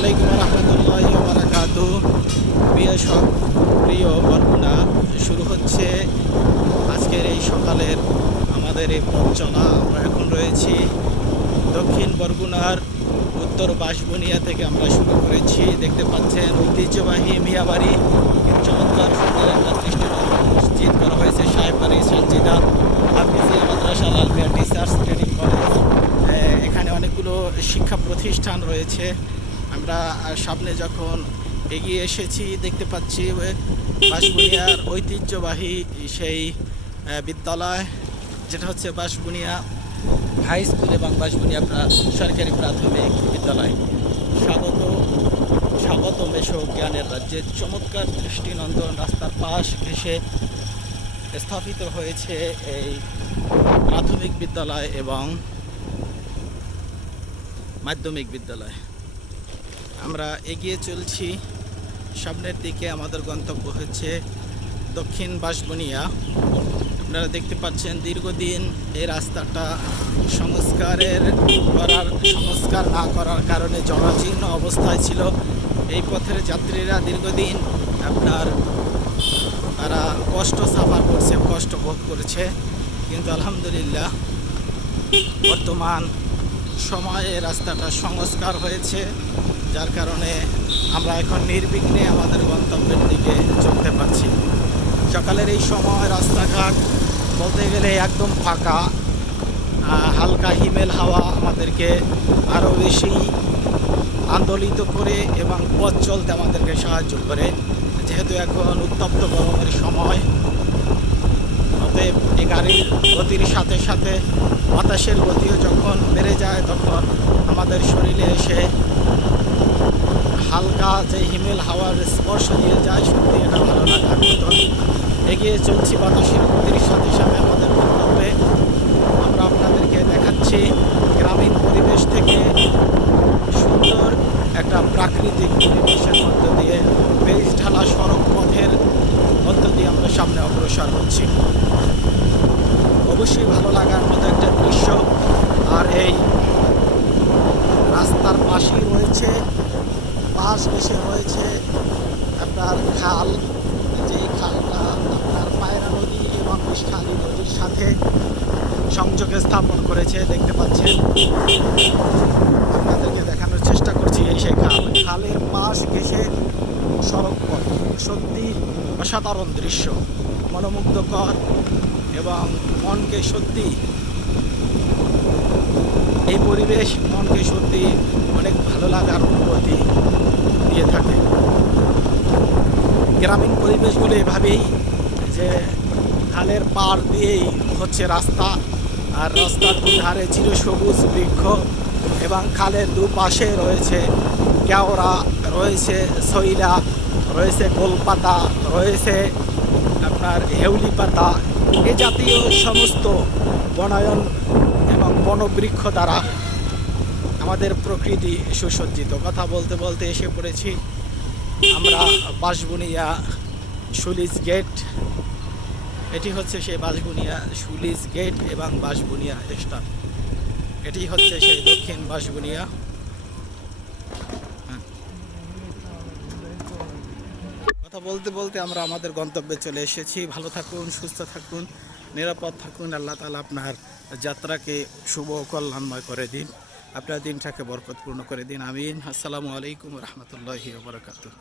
আলাইকুম রহমতুল্লাহি ওয়া বারাকাতুহু। প্রিয় বরগুনা, শুরু হচ্ছে আজকের এই সকালের আমাদের এই পথ চলা। আমরা এখন রয়েছি দক্ষিণ বরগুনার উত্তর বাঁশবুনিয়া থেকে আমরা শুরু করেছি। দেখতে পাচ্ছেন ঐতিহ্যবাহী মিয়াবাড়ি, চমৎকার সুন্দর একটা দৃষ্টিনন্দন মসজিদ করা হয়েছে। সাহেববাড়ি সানজিদা হাফিজিয়া মাদ্রাসা, লাল মিয়া টিচার্স ট্রেনিং কলেজ, এখানে অনেকগুলো শিক্ষা প্রতিষ্ঠান রয়েছে। আমরা সামনে যখন এগিয়ে এসেছি দেখতে পাচ্ছি বাঁশবুনিয়ার ঐতিহ্যবাহী সেই বিদ্যালয়, যেটা হচ্ছে বাঁশবুনিয়া হাই স্কুল এবং বাঁশবুনিয়া সরকারি প্রাথমিক বিদ্যালয়। স্বাগত মেশো জ্ঞানের রাজ্যে। চমৎকার দৃষ্টিনন্দন রাস্তার পাশ ঘেঁষে স্থাপিত হয়েছে এই প্রাথমিক বিদ্যালয় এবং মাধ্যমিক বিদ্যালয়। আমরা এগিয়ে চলছি সামনের দিকে। আমাদের গন্তব্য হচ্ছে দক্ষিণ বাঁশবুনিয়া। আপনারা দেখতে পাচ্ছেন দীর্ঘদিন এই রাস্তাটা সংস্কার না করার কারণে জরাজীর্ণ অবস্থায় ছিল। এই পথের যাত্রীরা দীর্ঘদিন তারা কষ্ট ভোগ করেছে, কিন্তু আলহামদুলিল্লাহ বর্তমান সময়ে রাস্তাটা সংস্কার হয়েছে, যার কারণে আমরা এখন নির্বিঘ্নে আমাদের গন্তব্যের দিকে চলতে পারছি। সকালের এই সময় রাস্তাঘাট বলতে গেলে একদম ফাঁকা। হালকা হিমেল হাওয়া আমাদেরকে আরও বেশি আন্দোলিত করে এবং পথ চলতে আমাদেরকে সাহায্য করে, যেহেতু এখন উত্তপ্ত গরমের সময়। অতএব এই গাড়ির গতির সাথে সাথে বাতাসের গতিও যখন বেড়ে যায়, তখন আমাদের শরীরে এসে হালকা যে হিমেল হাওয়ার স্পর্শ দিয়ে যায়, সত্যি এটা ভালো লাগার মতন। এগিয়ে চলছি বাতাসের গতির সাথে সাথে আমাদের গন্তব্যে। আমরা আপনাদেরকে দেখাচ্ছি গ্রামীণ পরিবেশ থেকে সুন্দর একটা প্রাকৃতিক পরিবেশের মধ্য দিয়ে বেশ ঢালা সড়ক পথের মধ্য দিয়ে আমরা সামনে অগ্রসর হচ্ছি। অবশ্যই ভালো লাগার মতো একটা দৃশ্য। আর এই রাস্তার পাশেই পাশ ঘেঁষে রয়েছে আপনার খাল। যেই খালটা আপনার পায়রা নদী এবং বিষখালী নদীর সাথে সংযোগে স্থাপন করেছে। দেখতে পাচ্ছেন, আপনাদেরকে দেখানোর চেষ্টা করছি এই সেই খালের পাশ ঘেঁষে সড়ক পথ। সত্যি অসাধারণ দৃশ্য, মনোমুগ্ধকর এবং মনকে সত্যি এই পরিবেশ মনকে সত্যি অনেক ভালো লাগার অনুভূতি দিয়ে থাকে। গ্রামীণ পরিবেশগুলো এভাবেই, যে খালের পাড় দিয়েই হচ্ছে রাস্তা, আর রাস্তার দুধারে চিরসবুজ বৃক্ষ এবং খালের দুপাশে রয়েছে কেওড়া, রয়েছে শৈলা, রয়েছে গোলপাতা, রয়েছে আপনার হেউলি পাতা, এ জাতীয় সমস্ত বনায়ন এবং বনবৃক্ষ দ্বারা আমাদের প্রকৃতি সুসজ্জিত। কথা বলতে বলতে এসে পড়েছি আমরা বাঁশবুনিয়া সুলিজ গেট। এটি হচ্ছে সেই বাঁশবুনিয়া সুলিজ গেট এবং বাঁশবুনিয়া স্টান। এটি হচ্ছে সেই দক্ষিণ বাঁশবুনিয়া। কথা বলতে বলতে আমরা আমাদের গন্তব্যে চলে এসেছি। ভালো থাকুন, সুস্থ থাকুন, নিরাপদ থাকুন। আল্লাহ তাআলা আপনার যাত্রাকে শুভ কল্যাণময় করে দিন, আপনার দিনটাকে বরকতপূর্ণ করে দিন। আমিন। আসসালামু আলাইকুম রহমতুল্লাহি ওয়া বারাকাতুহু।